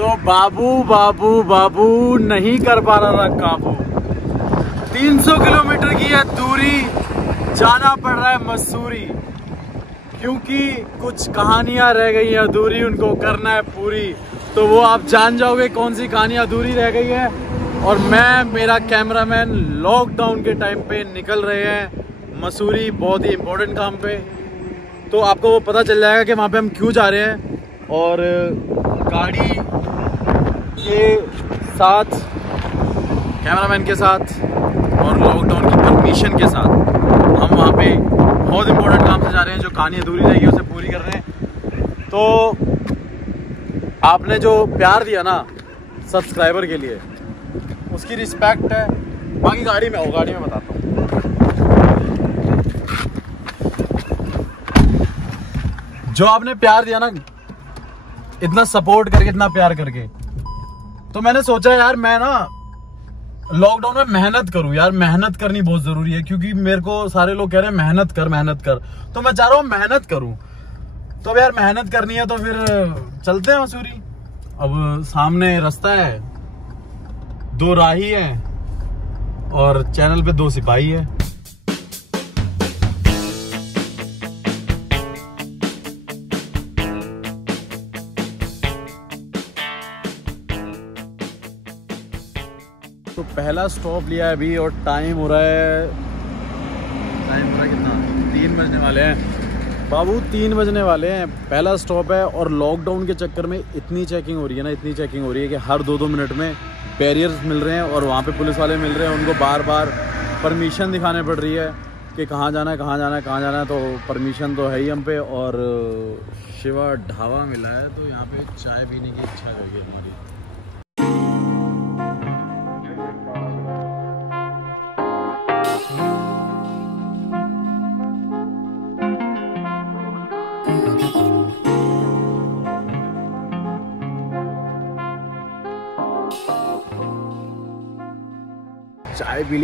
तो बाबू नहीं कर पा रहा था काबू। 300 किलोमीटर की है दूरी, जाना पड़ रहा है मसूरी, क्योंकि कुछ कहानियां रह गई हैं अधूरी, उनको करना है पूरी। तो वो आप जान जाओगे कौन सी कहानियां अधूरी रह गई है। और मैं, मेरा कैमरामैन लॉकडाउन के टाइम पे निकल रहे हैं मसूरी, बहुत ही इम्पोर्टेंट काम पे। तो आपको वो पता चल जाएगा कि वहाँ पे हम क्यों जा रहे हैं। और गाड़ी के साथ, कैमरामैन के साथ और लॉकडाउन की परमिशन के साथ हम वहाँ पे बहुत इम्पोर्टेंट काम से जा रहे हैं, जो कहानी अधूरी रहेगी उसे पूरी कर रहे हैं। तो आपने जो प्यार दिया ना सब्सक्राइबर के लिए, उसकी रिस्पेक्ट है। बाकी गाड़ी में आओ, गाड़ी में बताता हूँ। जो आपने प्यार दिया ना, इतना सपोर्ट करके, इतना प्यार करके, तो मैंने सोचा यार मैं ना लॉकडाउन में मेहनत करूं। यार मेहनत करनी बहुत जरूरी है, क्योंकि मेरे को सारे लोग कह रहे हैं मेहनत कर, तो मैं चाह रहा हूं मेहनत करूं। तो अब यार मेहनत करनी है तो फिर चलते हैं मसूरी। अब सामने रास्ता है, 2 राही है और चैनल पे 2 सिपाही है। तो पहला स्टॉप लिया है अभी और टाइम हो रहा है कितना, 3 बजने वाले हैं बाबू, 3 बजने वाले हैं। पहला स्टॉप है और लॉकडाउन के चक्कर में इतनी चेकिंग हो रही है ना, इतनी चेकिंग हो रही है कि हर 2-2 मिनट में बैरियर्स मिल रहे हैं और वहाँ पे पुलिस वाले मिल रहे हैं। उनको बार बार परमिशन दिखाने पड़ रही है कि कहाँ जाना है। तो परमिशन तो है ही हम पे। और शिवा ढाबा मिला है, तो यहाँ पे चाय पीने की इच्छा होगी हमारी।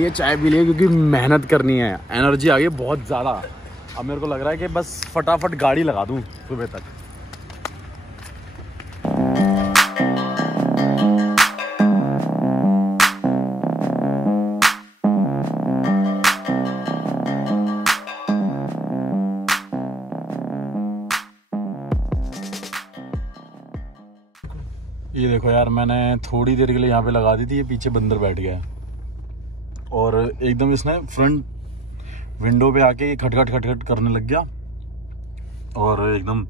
चाय पी लिए क्योंकि मेहनत करनी है, एनर्जी आ गई बहुत ज़्यादा। अब मेरे को लग रहा है कि बस फटाफट गाड़ी लगा दूं सुबह तक। ये देखो यार, मैंने थोड़ी देर के लिए यहाँ पे लगा दी थी, ये पीछे बंदर बैठ गया है और एकदम इसने फ्रंट विंडो पे आके खटखट करने लग गया और एकदम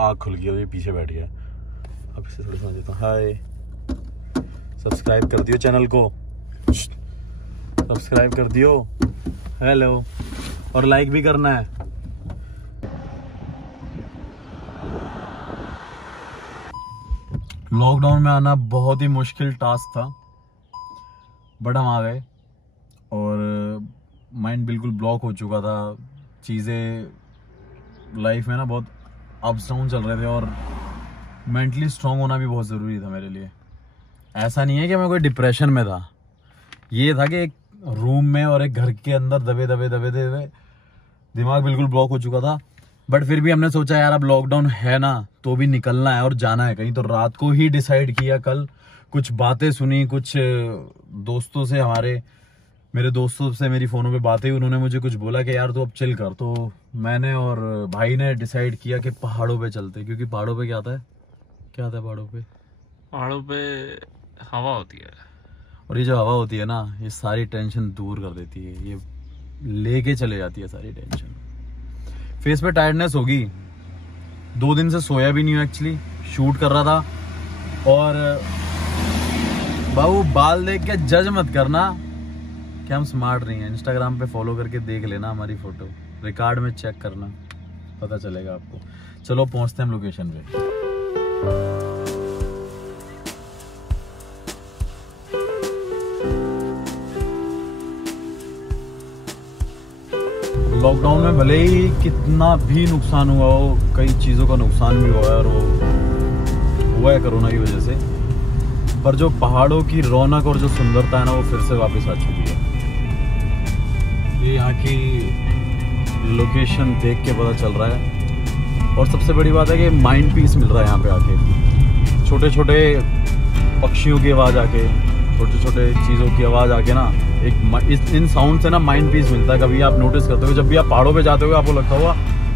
आग खुल गई और ये पीछे बैठ गया। अब इसे थोड़ा समझ देता हूँ। हाय, सब्सक्राइब कर दियो चैनल को, सब्सक्राइब कर दियो, हेलो, और लाइक भी करना है। लॉकडाउन में आना बहुत ही मुश्किल टास्क था, बट हम आ गए और माइंड बिल्कुल ब्लॉक हो चुका था। चीज़ें लाइफ में ना बहुत अप्स डाउन चल रहे थे और मेंटली स्ट्रांग होना भी बहुत ज़रूरी था मेरे लिए। ऐसा नहीं है कि मैं कोई डिप्रेशन में था, ये था कि एक रूम में और एक घर के अंदर दबे दिमाग बिल्कुल ब्लॉक हो चुका था। बट फिर भी हमने सोचा यार अब लॉकडाउन है ना, तो भी निकलना है और जाना है कहीं। तो रात को ही डिसाइड किया, कल कुछ बातें सुनी, कुछ दोस्तों से, मेरे दोस्तों से मेरी फ़ोनों पे बातें हुई। उन्होंने मुझे कुछ बोला कि यार तू अब चिल कर। तो मैंने और भाई ने डिसाइड किया कि पहाड़ों पे चलते, क्योंकि पहाड़ों पे क्या आता है पहाड़ों पे हवा होती है, और ये जो हवा होती है ना, ये सारी टेंशन दूर कर देती है, ये लेके चले जाती है सारी टेंशन। फेस पे टायर्डनेस होगी, 2 दिन से सोया भी नहीं हूँ एक्चुअली, शूट कर रहा था। और बाबू बाल देख के जज मत करना कि हम स्मार्ट नहीं हैं। इंस्टाग्राम पे फॉलो करके देख लेना हमारी फोटो, रिकॉर्ड में चेक करना, पता चलेगा आपको। चलो पहुंचते हैं हम लोकेशन पे। लॉकडाउन में भले ही कितना भी नुकसान हुआ हो, कई चीज़ों का नुकसान भी हुआ है और वो हुआ है कोरोना की वजह से, पर जो पहाड़ों की रौनक और जो सुंदरता है ना, वो फिर से वापस आ चुकी है। ये यहाँ की लोकेशन देख के पता चल रहा है। और सबसे बड़ी बात है कि माइंड पीस मिल रहा है यहाँ पे आके। छोटे छोटे पक्षियों की आवाज़ आके, छोटे छोटे चीज़ों की आवाज़ आके ना एक इन साउंड से ना माइंड पीस मिलता है। कभी आप नोटिस करते हो जब भी आप पहाड़ों पे जाते हो आपको लगता होगा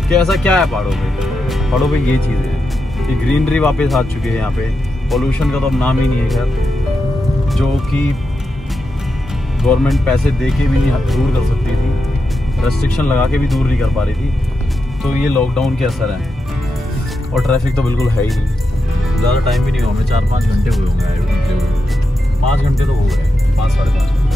कि ऐसा क्या है पहाड़ों पे ये चीज़ें हैं कि ग्रीनरी वापस आ चुकी है यहाँ पे। पॉल्यूशन का तो अब नाम ही नहीं है खैर, जो कि गवर्नमेंट पैसे दे के भी नहीं दूर कर सकती थी, रेस्ट्रिक्शन लगा के भी दूर नहीं कर पा रही थी। तो ये लॉकडाउन के असर है। और ट्रैफिक तो बिल्कुल है ही नहीं, ज़्यादा टाइम भी नहीं हुआ, हमें 4-5 घंटे हुए होंगे आए हुए, 5 घंटे तो हो गए, 5-5.5 घंटे।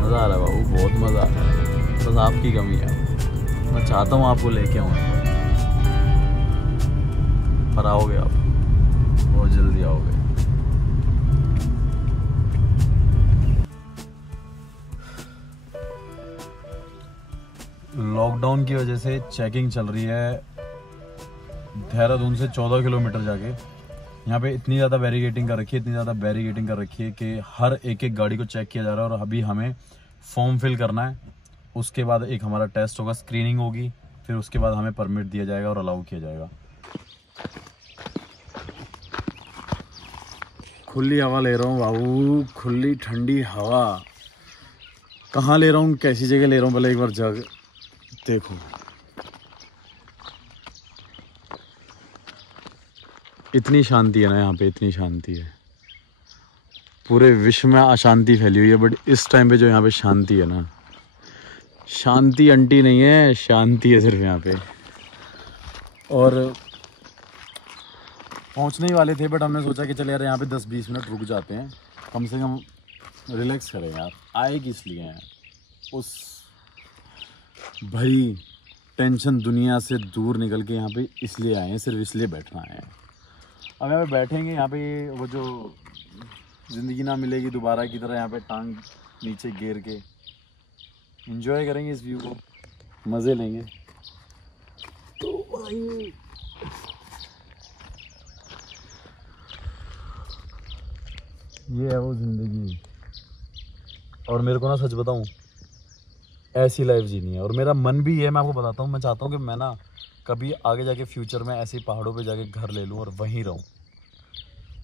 मज़ा आ रहा है बाबू, बहुत मज़ा आ रहा है, बस आपकी कमी है। मैं चाहता हूँ आपको लेके आऊँ, पर आओगे आप, बहुत जल्दी आओगे। लॉकडाउन की वजह से चेकिंग चल रही है देहरादून से 14 किलोमीटर जाके। यहाँ पे इतनी ज़्यादा बैरिकेडिंग कर रखी है, कि हर एक गाड़ी को चेक किया जा रहा है। और अभी हमें फॉर्म फिल करना है, उसके बाद एक हमारा टेस्ट होगा, स्क्रीनिंग होगी, फिर उसके बाद हमें परमिट दिया जाएगा और अलाउ किया जाएगा। खुली हवा ले रहा हूँ बाबू, खुली ठंडी हवा। कहाँ ले रहा हूँ, कैसी जगह ले रहा हूँ, पहले एक बार जगह देखो। इतनी शांति है ना यहाँ पे, इतनी शांति है। पूरे विश्व में अशांति फैली हुई है, बट इस टाइम पे जो यहाँ पे शांति है ना, शांति अंटी नहीं है, शांति है सिर्फ यहाँ पे। और पहुँचने ही वाले थे, बट हमने सोचा कि चले यार यहाँ पे 10-20 मिनट रुक जाते हैं, कम से कम रिलैक्स करें यार। आए किस लिए हैं, उस भरी टेंशन दुनिया से दूर निकल के यहाँ पे इसलिए आए हैं, सिर्फ इसलिए बैठना है। अब यहाँ पे बैठेंगे, यहाँ पे वो जो ज़िंदगी ना मिलेगी दोबारा की तरह, यहाँ पे टांग नीचे गिर के एंजॉय करेंगे इस व्यू को, मज़े लेंगे। तो भाई ये है वो ज़िंदगी। और मेरे को ना सच बताऊँ, ऐसी लाइफ जीनी है। और मेरा मन भी है, मैं आपको बताता हूँ, मैं चाहता हूँ कि मैं ना कभी आगे जाके फ्यूचर में ऐसे पहाड़ों पे जाके घर ले लूँ और वहीं रहूँ।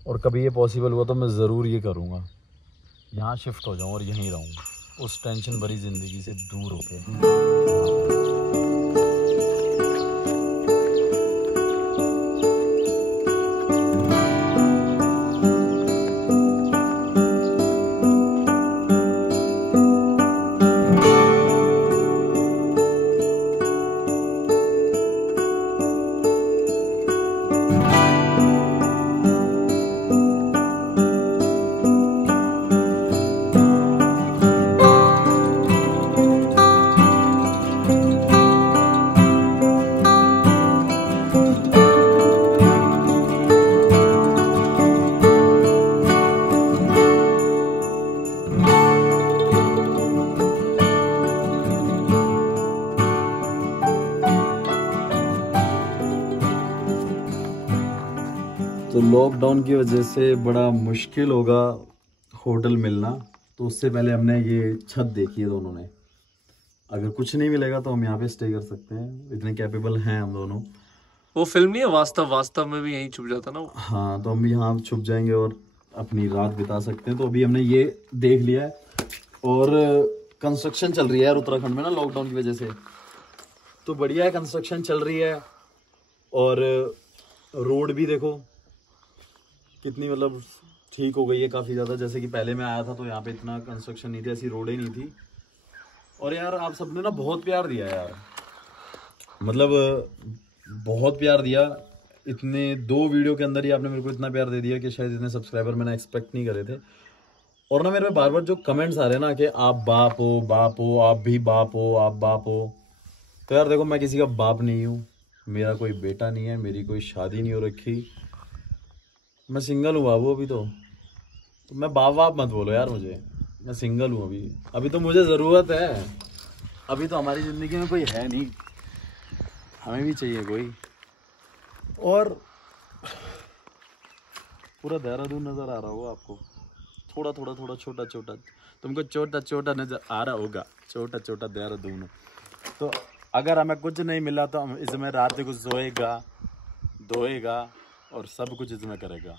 और कभी ये पॉसिबल हुआ तो मैं ज़रूर ये करूँगा, यहाँ शिफ्ट हो जाऊँ और यहीं रहूँ, उस टेंशन भरी ज़िंदगी से दूर होके। तो लॉकडाउन की वजह से बड़ा मुश्किल होगा होटल मिलना, तो उससे पहले हमने ये छत देखी है दोनों ने। अगर कुछ नहीं मिलेगा तो हम यहाँ पे स्टे कर सकते हैं, इतने कैपेबल हैं हम दोनों। वो फिल्म नहीं है वास्तव में भी यहीं छुप जाता ना वो। हाँ, तो हम यहाँ छुप जाएंगे और अपनी रात बिता सकते हैं। तो अभी हमने ये देख लिया है। और कंस्ट्रक्शन चल रही है यार उत्तराखंड में ना लॉकडाउन की वजह से, तो बढ़िया है, कंस्ट्रक्शन चल रही है। और रोड भी देखो कितनी मतलब ठीक हो गई है काफ़ी ज़्यादा। जैसे कि पहले मैं आया था तो यहाँ पे इतना कंस्ट्रक्शन नहीं थी, ऐसी रोडें नहीं थी। और यार आप सबने ना बहुत प्यार दिया यार, मतलब बहुत प्यार दिया। इतने 2 वीडियो के अंदर ही आपने मेरे को इतना प्यार दे दिया कि शायद इतने सब्सक्राइबर मैंने एक्सपेक्ट नहीं करे थे। और ना मेरे पे बार बार जो कमेंट्स आ रहे हैं ना कि आप बाप हो, आप भी बाप हो, आप बाप हो। तो यार देखो, मैं किसी का बाप नहीं हूँ, मेरा कोई बेटा नहीं है, मेरी कोई शादी नहीं हो रखी, मैं सिंगल हूँ बाबू अभी तो मैं बाप मत बोलो यार मुझे, मैं सिंगल हूँ अभी तो मुझे ज़रूरत है। अभी तो हमारी ज़िंदगी में कोई है नहीं, हमें भी चाहिए कोई। और पूरा देहरादून नज़र आ रहा होगा आपको, थोड़ा छोटा छोटा, तुमको छोटा छोटा नज़र आ रहा होगा, छोटा छोटा देहरादून। तो अगर हमें कुछ नहीं मिला तो हम इसमें रात को सोएगा, धोएगा और सब कुछ इसमें करेगा।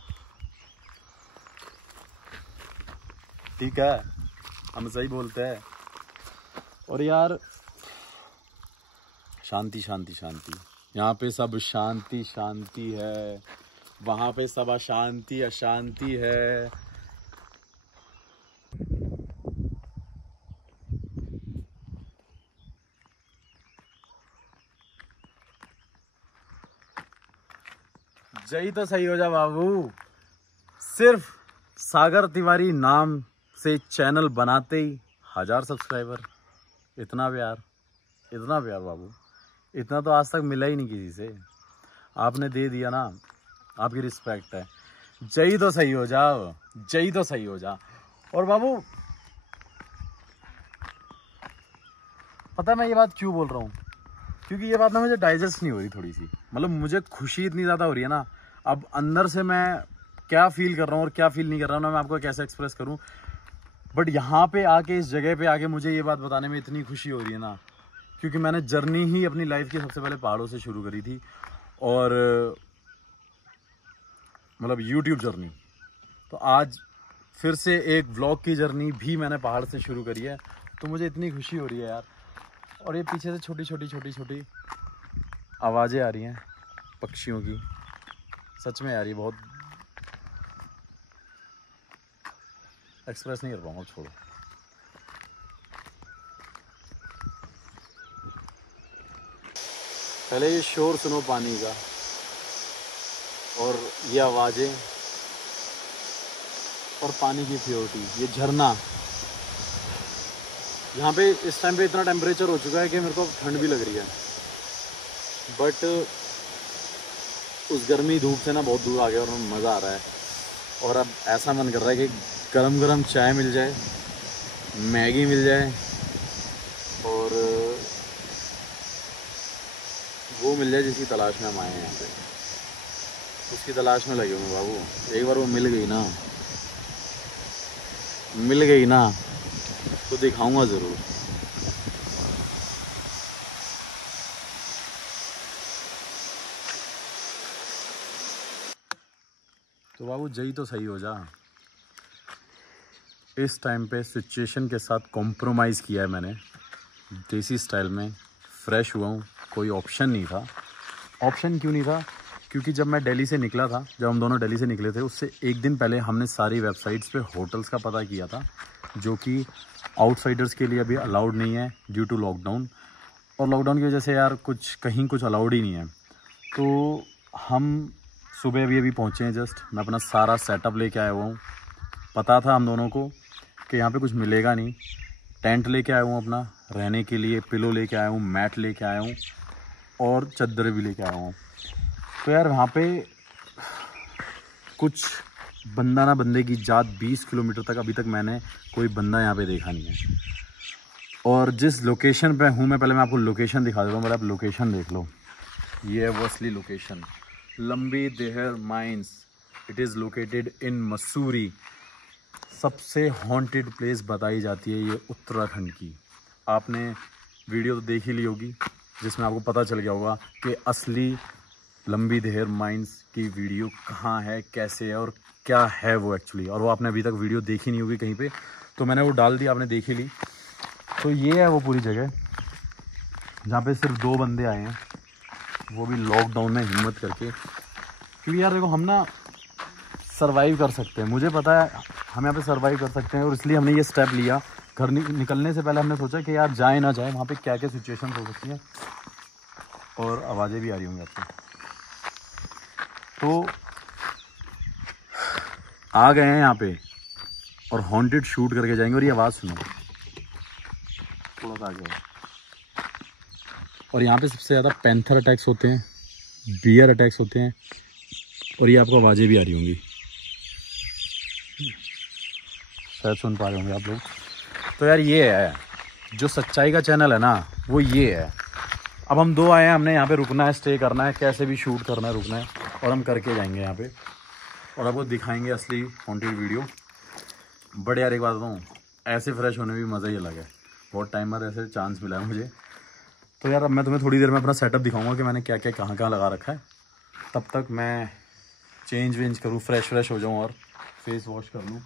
ठीक है, हम सही बोलते हैं। और यार शांति शांति शांति, यहाँ पे सब शांति शांति है, वहाँ पे सब अशांति अशांति है। जय तो सही हो जा बाबू। सिर्फ सागर तिवारी नाम से चैनल बनाते ही 1000 सब्सक्राइबर। इतना प्यार बाबू, इतना तो आज तक मिला ही नहीं किसी से। आपने दे दिया ना, आपकी रिस्पेक्ट है। जय तो सही हो जाओ, जय तो सही हो जा। और बाबू पता है मैं ये बात क्यों बोल रहा हूँ, क्योंकि ये बात ना मुझे डाइजेस्ट नहीं हो रही थोड़ी सी। मतलब मुझे खुशी इतनी ज़्यादा हो रही है ना, अब अंदर से मैं क्या फील कर रहा हूँ और क्या फील नहीं कर रहा हूँ ना, मैं आपको कैसे एक्सप्रेस करूँ। बट यहाँ पे आके, इस जगह पे आके मुझे ये बात बताने में इतनी खुशी हो रही है ना, क्योंकि मैंने जर्नी ही अपनी लाइफ की सबसे पहले पहाड़ों से शुरू करी थी। और मतलब यूट्यूब जर्नी, तो आज फिर से एक व्लॉग की जर्नी भी मैंने पहाड़ से शुरू करी है। तो मुझे इतनी खुशी हो रही है यार। और ये पीछे से छोटी छोटी आवाज़ें आ रही हैं पक्षियों की, सच में यार ये बहुत एक्सप्रेस नहीं कर पाऊंगा, छोड़ो। पहले ये शोर सुनो पानी का, और ये आवाज़ें और पानी की प्योरिटी, ये झरना। यहाँ पे इस टाइम पे इतना टेम्परेचर हो चुका है कि मेरे को ठंड भी लग रही है, बट उस गर्मी धूप से ना बहुत दूर आ गया और मज़ा आ रहा है। और अब ऐसा मन कर रहा है कि गरम गरम चाय मिल जाए, मैगी मिल जाए, और वो मिल जाए जिसकी तलाश में हम आए हैं यहाँ पे। उसकी तलाश में लगे हुए बाबू। एक बार वो मिल गई ना तो दिखाऊंगा ज़रूर। तो बाबू जय तो सही हो जा। इस टाइम पे सिचुएशन के साथ कॉम्प्रोमाइज़ किया है मैंने, देसी स्टाइल में। फ्रेश हुआ हूँ, कोई ऑप्शन नहीं था। ऑप्शन क्यों नहीं था? क्योंकि जब मैं दिल्ली से निकला था, जब हम दोनों दिल्ली से निकले थे, उससे एक दिन पहले हमने सारी वेबसाइट्स पे होटल्स का पता किया था, जो कि आउटसाइडर्स के लिए अभी अलाउड नहीं है ड्यू टू लॉकडाउन। और लॉकडाउन की वजह से यार कहीं कुछ अलाउड ही नहीं है। तो हम सुबह अभी पहुँचे हैं जस्ट। मैं अपना सारा सेटअप लेके आया हुआ हूँ। पता था हम दोनों को कि यहाँ पे कुछ मिलेगा नहीं। टेंट लेके आया हूँ अपना रहने के लिए, पिलो लेके आया हूँ, मैट लेके आया हूँ, और चद्दर भी लेके आया हूँ। तो यार वहाँ पे कुछ बंदा ना बंदे की जात 20 किलोमीटर तक अभी तक मैंने कोई बंदा यहाँ पे देखा नहीं है। और जिस लोकेशन पे हूँ मैं, पहले मैं आपको लोकेशन दिखा देता हूँ, पहले आप लोकेशन देख लो। ये है वो असली लोकेशन, लंबी there mines. It is located in Mussoorie. सबसे हॉन्टेड प्लेस बताई जाती है ये उत्तराखंड की। आपने वीडियो तो देख ही ली होगी, जिसमें आपको पता चल गया होगा कि असली लंबी देहर माइंस की वीडियो कहाँ है, कैसे है और क्या है वो एक्चुअली। और वो आपने अभी तक वीडियो देखी नहीं होगी कहीं पे, तो मैंने वो डाल दी, आपने देख ही ली। तो ये है वो पूरी जगह जहाँ पे सिर्फ 2 बंदे आए हैं, वो भी लॉकडाउन में हिम्मत करके। क्योंकि यार देखो, हम ना सर्वाइव कर सकते हैं, मुझे पता है हम यहाँ पे सर्वाइव कर सकते हैं, और इसलिए हमने ये स्टेप लिया। घर निकलने से पहले हमने सोचा कि यार जाए ना जाए, वहाँ पे क्या क्या सिचुएशन हो सकती हैं। और आवाज़ें भी आ रही होंगी आपको। तो आ गए हैं यहाँ पे और हॉन्टेड शूट करके जाएंगे। और ये आवाज़ सुनो, थोड़ा सा आगे। और यहाँ पे सबसे ज़्यादा पैंथर अटैक्स होते हैं, बियर अटैक्स होते हैं, और ये आपको आवाज़ें भी आ रही होंगी, शायद सुन पा रहे होंगे आप लोग। तो यार ये है जो सच्चाई का चैनल है ना, वो ये है। अब हम 2 आए हैं, हमने यहाँ पे रुकना है, स्टे करना है, कैसे भी शूट करना है, रुकना है, और हम करके जाएंगे यहाँ पे, और आपको दिखाएंगे असली हॉन्टेड वीडियो। बट यार एक बात बताऊँ, ऐसे फ्रेश होने में भी मज़ा ही अलग है। बहुत टाइम बाद ऐसे चांस मिला है मुझे। तो यार अब मैं तुम्हें थोड़ी देर में अपना सेटअप दिखाऊंगा कि मैंने क्या क्या कहाँ कहाँ लगा रखा है। तब तक मैं चेंज वेंज करूँ, फ्रेश हो जाऊँ और फेस वॉश कर लूँ।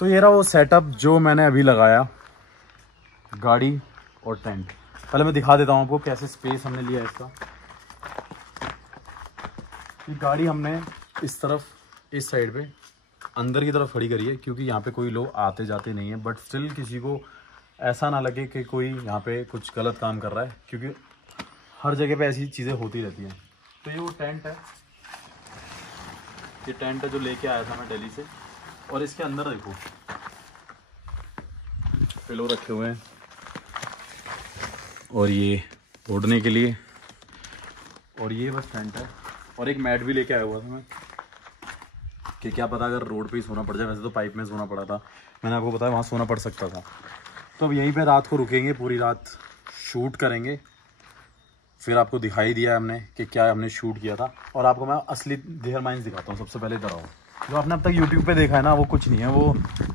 तो ये रहा वो सेटअप जो मैंने अभी लगाया, गाड़ी और टेंट। पहले मैं दिखा देता हूँ आपको कैसे स्पेस हमने लिया इसका। ये गाड़ी हमने इस तरफ, इस साइड पे अंदर की तरफ खड़ी करी है, क्योंकि यहाँ पे कोई लोग आते जाते नहीं है, बट स्टिल किसी को ऐसा ना लगे कि कोई यहाँ पे कुछ गलत काम कर रहा है, क्योंकि हर जगह पे ऐसी चीज़ें होती रहती हैं। तो ये वो टेंट है, ये टेंट है जो लेके आया था मैं दिल्ली से। और इसके अंदर देखो पिलो रखे हुए हैं, और ये ओढ़ने के लिए, और ये बस टेंट है। और एक मैट भी लेके आया हुआ था मैं, कि क्या पता अगर रोड पे ही सोना पड़ जाए। वैसे तो पाइप में सोना पड़ा था, मैंने आपको बताया वहाँ सोना पड़ सकता था। तो अब यहीं पे रात को रुकेंगे, पूरी रात शूट करेंगे, फिर आपको दिखाई दिया हमने कि क्या हमने शूट किया था। और आपको मैं असली देहर माइंस दिखाता हूँ। सबसे पहले इधर आओ। जो आपने अब तक यूट्यूब पे देखा है ना, वो कुछ नहीं है, वो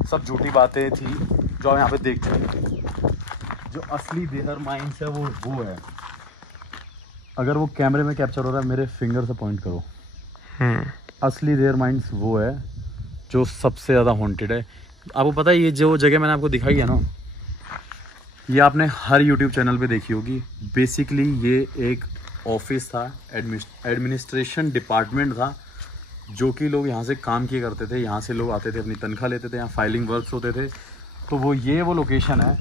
सब झूठी बातें थी जो आप यहाँ पे देखते हैं। जो असली देहर माइंस है वो है। अगर वो कैमरे में कैप्चर हो रहा है, मेरे फिंगर से पॉइंट करो। असली देयर माइंड्स वो है जो सबसे ज़्यादा हॉन्टेड है। आपको पता है ये जो जगह मैंने आपको दिखाई है ना, ये आपने हर यूट्यूब चैनल पे देखी होगी। बेसिकली ये एक ऑफिस था, एडमिनिस्ट्रेशन डिपार्टमेंट था, जो कि लोग यहाँ से काम किए करते थे। यहाँ से लोग आते थे, अपनी तनख्वाह लेते थे, यहाँ फाइलिंग वर्क्स होते थे। तो वो लोकेशन है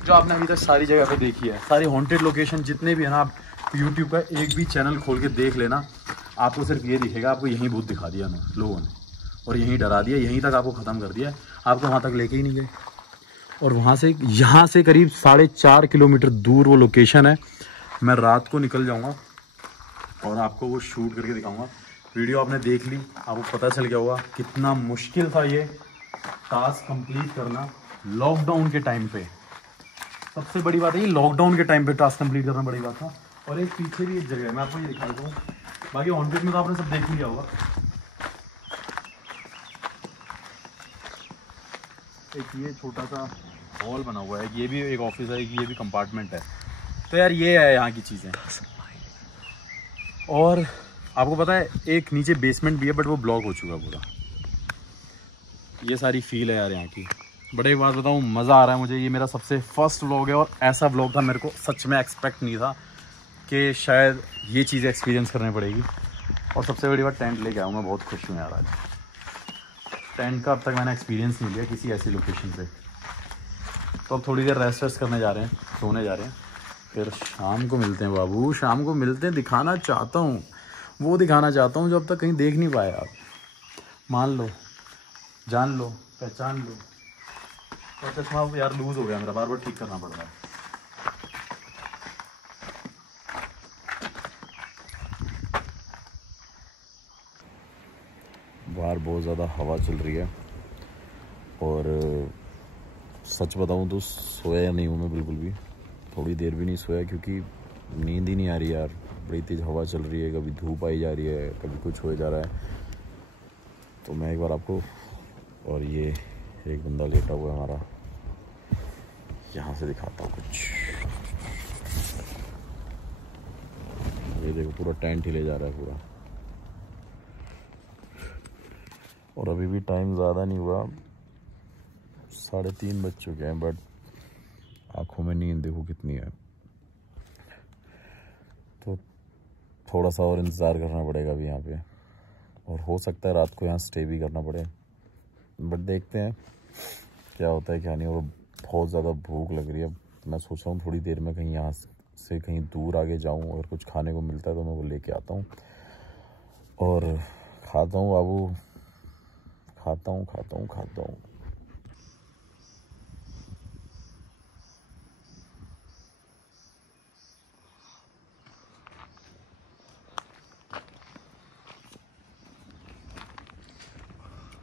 जो आपने अभी तक सारी जगह पे देखी है। सारी हॉन्टेड लोकेशन जितने भी है ना, आप यूट्यूब का एक भी चैनल खोल के देख लेना, आपको सिर्फ ये दिखेगा, आपको यहीं भूत दिखा दिया ना लोगों ने, और यहीं डरा दिया, यहीं तक आपको ख़त्म कर दिया, आपको वहाँ तक लेके ही नहीं गए। और वहाँ से, यहाँ से करीब 4.5 किलोमीटर दूर वो लोकेशन है। मैं रात को निकल जाऊँगा और आपको वो शूट करके दिखाऊँगा। वीडियो आपने देख ली, आपको पता चल गया होगा कितना मुश्किल था ये टास्क कंप्लीट करना लॉकडाउन के टाइम पे। सबसे बड़ी बात है, ये लॉकडाउन के टाइम पे टास्क कंप्लीट करना बड़ी बात था। और एक पीछे भी एक जगह है, मैं आपको ये दिखा देता हूँ। बाकी हॉन्टेड में तो आपने सब देख लिया होगा। एक ये छोटा सा हॉल बना हुआ है, ये भी एक ऑफिस है, ये भी कंपार्टमेंट है। तो यार ये है यहाँ की चीज़ें। और आपको पता है एक नीचे बेसमेंट भी है, बट वो ब्लॉक हो चुका है पूरा। ये सारी फील है यार यहाँ की। बड़े एक बात बताऊँ, मज़ा आ रहा है मुझे। ये मेरा सबसे फर्स्ट व्लॉग है, और ऐसा व्लॉग था, मेरे को सच में एक्सपेक्ट नहीं था कि शायद ये चीज़ एक्सपीरियंस करनी पड़ेगी। और सबसे बड़ी बात, टेंट लेके आऊँ, मैं बहुत खुश हूँ यार। आज टेंट का अब तक मैंने एक्सपीरियंस नहीं लिया किसी ऐसी लोकेशन पे। तो अब थोड़ी देर रेस्ट करने जा रहे हैं, सोने जा रहे हैं, फिर शाम को मिलते हैं बाबू, शाम को मिलते हैं। दिखाना चाहता हूँ, वो दिखाना चाहता हूँ जो अब तक कहीं देख नहीं पाया आप। मान लो, जान लो, पहचान लो। तो चश्मा यार लूज़ हो गया मेरा, बार बार ठीक करना पड़ रहा है। बाहर बहुत ज़्यादा हवा चल रही है, और सच बताऊं तो सोया नहीं हूँ मैं बिल्कुल भी। थोड़ी देर भी नहीं सोया, क्योंकि नींद ही नहीं आ रही यार। बड़ी तेज़ हवा चल रही है, कभी धूप आई जा रही है, कभी कुछ हो जा रहा है। तो मैं एक बार आपको, और ये एक बंदा लेटा हुआ है हमारा, यहाँ से दिखाता हूँ कुछ। ये देखो पूरा टेंट हिले जा रहा है पूरा। और अभी भी टाइम ज़्यादा नहीं हुआ, 3:30 बज चुके हैं, बट आँखों में नींद देखो कितनी है। तो थोड़ा सा और इंतज़ार करना पड़ेगा अभी यहाँ पे, और हो सकता है रात को यहाँ स्टे भी करना पड़े, बट देखते हैं क्या होता है क्या नहीं। और बहुत ज़्यादा भूख लग रही है। मैं सोच रहा हूँ थोड़ी देर में कहीं यहाँ से कहीं दूर आगे जाऊँ, अगर कुछ खाने को मिलता है तो मैं वो लेके आता हूँ और खाता हूँ बाबू, खाता हूँ।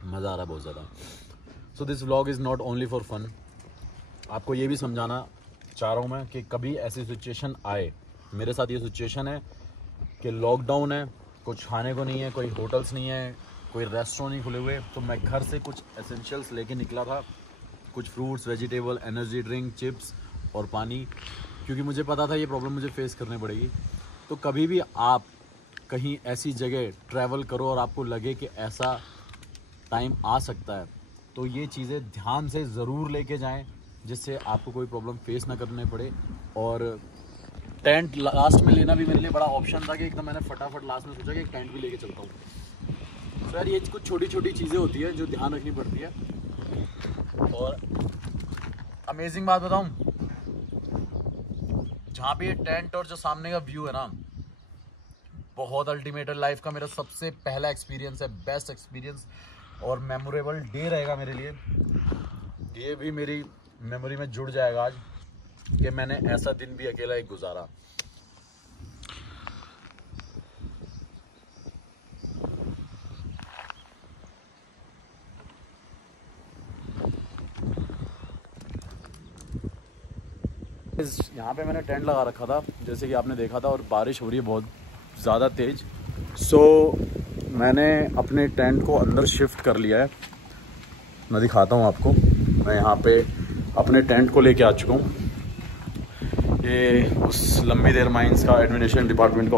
मज़ा आ रहा है बहुत ज़्यादा। So this vlog is not only for fun. आपको ये भी समझाना चाह रहा हूँ मैं कि कभी ऐसी सिचुएशन आए, मेरे साथ ये सिचुएशन है, कि लॉकडाउन है, कुछ खाने को नहीं है, कोई होटल्स नहीं है, कोई रेस्टोरेंट नहीं खुले हुए, तो मैं घर से कुछ एसेंशियल्स लेके निकला था, कुछ fruits, vegetable, energy drink, chips और पानी, क्योंकि मुझे पता था ये प्रॉब्लम मुझे फेस करनी पड़ेगी। तो कभी भी आप कहीं ऐसी जगह ट्रैवल करो और आपको लगे कि ऐसा टाइम आ सकता है, तो ये चीज़ें ध्यान से ज़रूर लेके जाएं, जिससे आपको कोई प्रॉब्लम फेस ना करने पड़े। और टेंट लास्ट में लेना भी मेरे लिए बड़ा ऑप्शन था कि एकदम मैंने फटाफट लास्ट में सोचा कि एक टेंट भी लेके चलता हूँ। तो यार ये कुछ छोटी छोटी चीज़ें होती है जो ध्यान रखनी पड़ती है। और अमेजिंग बात बताऊँ, जहाँ पे ये टेंट और जो सामने का व्यू है ना, बहुत अल्टीमेट लाइफ का मेरा सबसे पहला एक्सपीरियंस है, बेस्ट एक्सपीरियंस और मेमोरेबल डे रहेगा मेरे लिए। ये भी मेरी मेमोरी में जुड़ जाएगा आज कि मैंने ऐसा दिन भी अकेला एक गुजारा। यहाँ पे मैंने टेंट लगा रखा था जैसे कि आपने देखा था, और बारिश हो रही है बहुत ज़्यादा तेज़। सो मैंने अपने टेंट को अंदर शिफ्ट कर लिया है। मैं दिखाता हूँ आपको, मैं यहाँ पे अपने टेंट को लेके आ चुका हूँ। ये उस लंबी देर माइंस का एडमिनिस्ट्रेशन डिपार्टमेंट का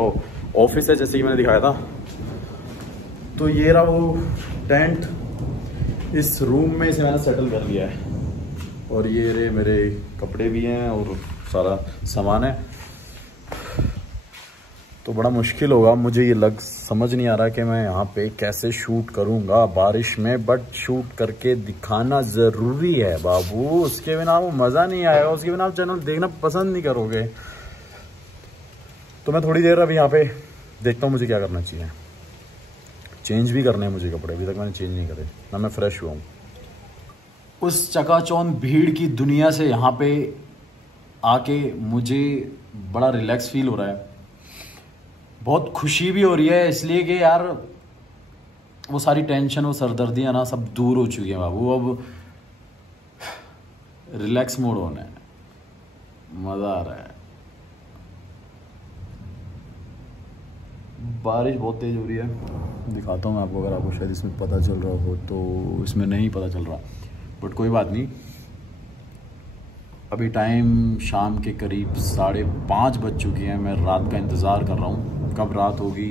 ऑफिस है, जैसे कि मैंने दिखाया था। तो ये रहा वो टेंट, इस रूम में इसे मैंने सेटल कर लिया है। और ये रे मेरे कपड़े भी हैं और सारा सामान है। तो बड़ा मुश्किल होगा, मुझे ये समझ नहीं आ रहा कि मैं यहाँ पे कैसे शूट करूँगा बारिश में, बट शूट करके दिखाना ज़रूरी है बाबू, उसके बिना वो मज़ा नहीं आएगा, उसके बिना आप चैनल देखना पसंद नहीं करोगे। तो मैं थोड़ी देर अभी यहाँ पे देखता हूँ मुझे क्या करना चाहिए। चेंज भी करने हैं मुझे कपड़े, अभी तक मैंने चेंज नहीं करे ना, मैं फ्रेश हुआ हूँ। उस चकाचौंध भीड़ की दुनिया से यहाँ पे आके मुझे बड़ा रिलैक्स फील हो रहा है, बहुत खुशी भी हो रही है, इसलिए कि यार वो सारी टेंशन, वो सरदर्दियाँ ना सब दूर हो चुकी हैं बाबू। अब रिलैक्स मोड होना है, मज़ा आ रहा है। बारिश बहुत तेज़ हो रही है, दिखाता हूँ मैं आपको, अगर आपको शायद इसमें पता चल रहा हो, तो इसमें नहीं पता चल रहा, बट कोई बात नहीं। अभी टाइम शाम के करीब 5:30 बज चुकी हैं। मैं रात का इंतज़ार कर रहा हूँ, कब रात होगी,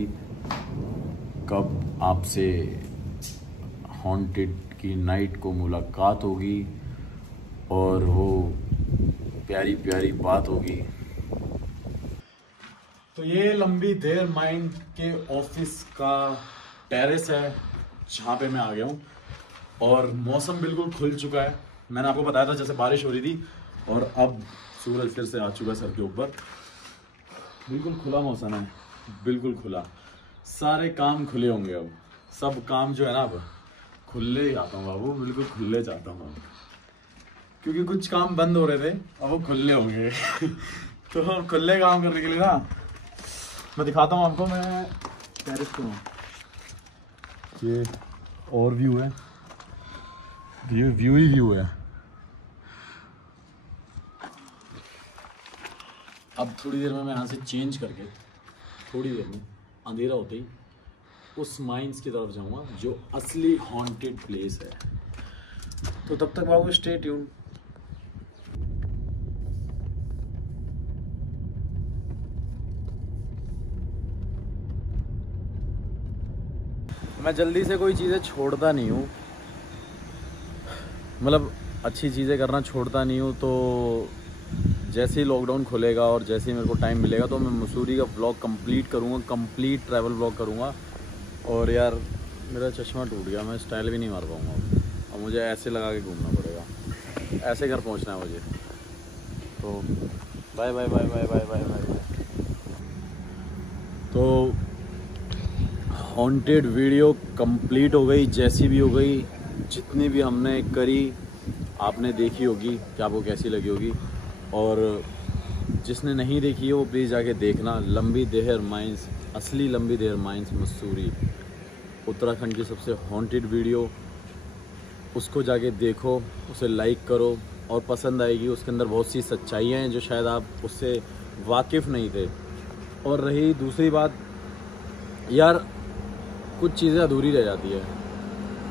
कब आपसे हॉन्टेड की नाइट को मुलाकात होगी और वो प्यारी प्यारी बात होगी। तो ये लंबी देर माइंड के ऑफिस का टेरेस है जहाँ पे मैं आ गया हूँ, और मौसम बिल्कुल खुल चुका है। मैंने आपको बताया था जैसे बारिश हो रही थी, और अब सूरज फिर से आ चुका है सर के ऊपर। बिल्कुल खुला मौसम है, बिल्कुल खुला, सारे काम खुले होंगे। अब सब काम जो है ना, अब खुले ही आता हूँ बाबू, बिल्कुल खुले जाता हूँ अब, क्योंकि कुछ काम बंद हो रहे थे, अब वो खुले होंगे। तो खुले काम करने के लिए ना मैं दिखाता हूँ आपको, मैं टेरेस पे हूँ। ये और व्यू है, व्यू ही व्यू है। अब थोड़ी देर में मैं यहाँ से चेंज करके, थोड़ी देर में अंधेरा होते ही उस माइंस की तरफ जाऊँगा जो असली हॉन्टेड प्लेस है। तो तब तक बाबू स्टे ट्यून। मैं जल्दी से कोई चीज़ें छोड़ता नहीं हूँ, मतलब अच्छी चीज़ें करना छोड़ता नहीं हूँ। तो जैसे ही लॉकडाउन खुलेगा और जैसे ही मेरे को टाइम मिलेगा, तो मैं मसूरी का व्लॉग कंप्लीट करूँगा, कंप्लीट ट्रैवल व्लॉग करूँगा। और यार मेरा चश्मा टूट गया, मैं स्टाइल भी नहीं मार पाऊँगा, अब मुझे ऐसे लगा के घूमना पड़ेगा, ऐसे घर पहुँचना है मुझे। तो bye bye bye bye bye bye bye. तो हॉन्टेड वीडियो कंप्लीट हो गई, जैसी भी हो गई, जितनी भी हमने करी आपने देखी होगी कि आपको कैसी लगी होगी। और जिसने नहीं देखी है वो प्लीज़ जाके देखना। लंबी देहर माइंस, असली लंबी देहर माइंस मसूरी, उत्तराखंड की सबसे हॉन्टेड वीडियो, उसको जाके देखो, उसे लाइक करो और पसंद आएगी। उसके अंदर बहुत सी सच्चाइयाँ हैं जो शायद आप उससे वाकिफ़ नहीं थे। और रही दूसरी बात, यार कुछ चीज़ें अधूरी रह जाती है,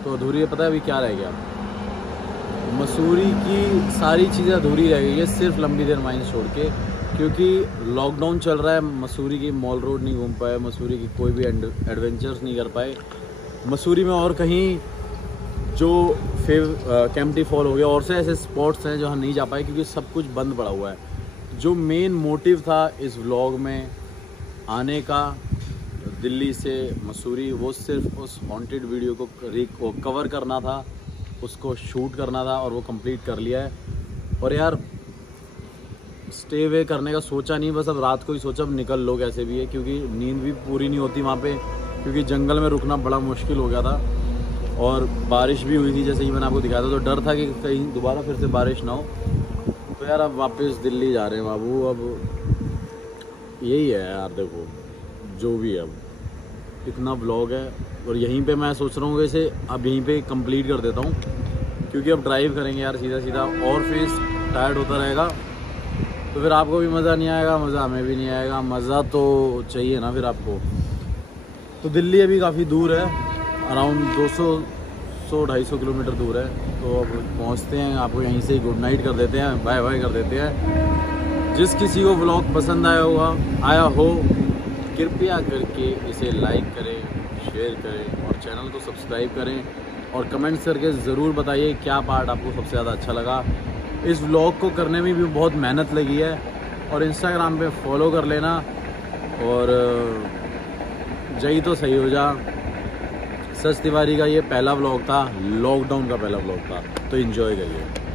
तो अधूरी पता है अभी क्या रह गया? मसूरी की सारी चीज़ें अधूरी रह गई है सिर्फ लंबी देर माइंस छोड़ के, क्योंकि लॉकडाउन चल रहा है। मसूरी की मॉल रोड नहीं घूम पाए, मसूरी की कोई भी एडवेंचर्स नहीं कर पाए। मसूरी में और कहीं जो कैंपटी फॉल हो गया और से ऐसे स्पॉट्स हैं जहाँ नहीं जा पाए क्योंकि सब कुछ बंद पड़ा हुआ है। जो मेन मोटिव था इस व्लॉग में आने का दिल्ली से मसूरी, वो सिर्फ उस हॉन्टेड वीडियो को कवर करना था, उसको शूट करना था और वो कंप्लीट कर लिया है। और यार स्टे वे करने का सोचा नहीं, बस अब रात को ही सोचा अब निकल लो कैसे भी है, क्योंकि नींद भी पूरी नहीं होती वहाँ पे, क्योंकि जंगल में रुकना बड़ा मुश्किल हो गया था और बारिश भी हुई थी जैसे कि मैंने आपको दिखाया था, तो डर था कि कहीं दोबारा फिर से बारिश ना हो। तो यार अब वापस दिल्ली जा रहे हैं बाबू, अब यही है यार, देखो जो भी है अब इतना ब्लॉग है और यहीं पे मैं सोच रहा हूँ इसे अब यहीं पे कंप्लीट कर देता हूँ, क्योंकि अब ड्राइव करेंगे यार सीधा सीधा और फेस टायर्ड होता रहेगा, तो फिर आपको भी मज़ा नहीं आएगा, मज़ा हमें भी नहीं आएगा, मज़ा तो चाहिए ना फिर आपको। तो दिल्ली अभी काफ़ी दूर है, अराउंड 200-250 किलोमीटर दूर है, तो अब पहुँचते हैं, आपको यहीं से ही गुड नाइट कर देते हैं, बाय बाय कर देते हैं। जिस किसी को व्लॉग पसंद आया हो कृपया करके इसे लाइक करें, शेयर करें और चैनल को सब्सक्राइब करें और कमेंट्स करके ज़रूर बताइए क्या पार्ट आपको सबसे ज़्यादा अच्छा लगा। इस व्लॉग को करने में भी बहुत मेहनत लगी है और इंस्टाग्राम पे फॉलो कर लेना और जय तो सही हो जा। सच तिवारी का ये पहला व्लॉग था, लॉकडाउन का पहला व्लॉग था, तो एंजॉय करिए।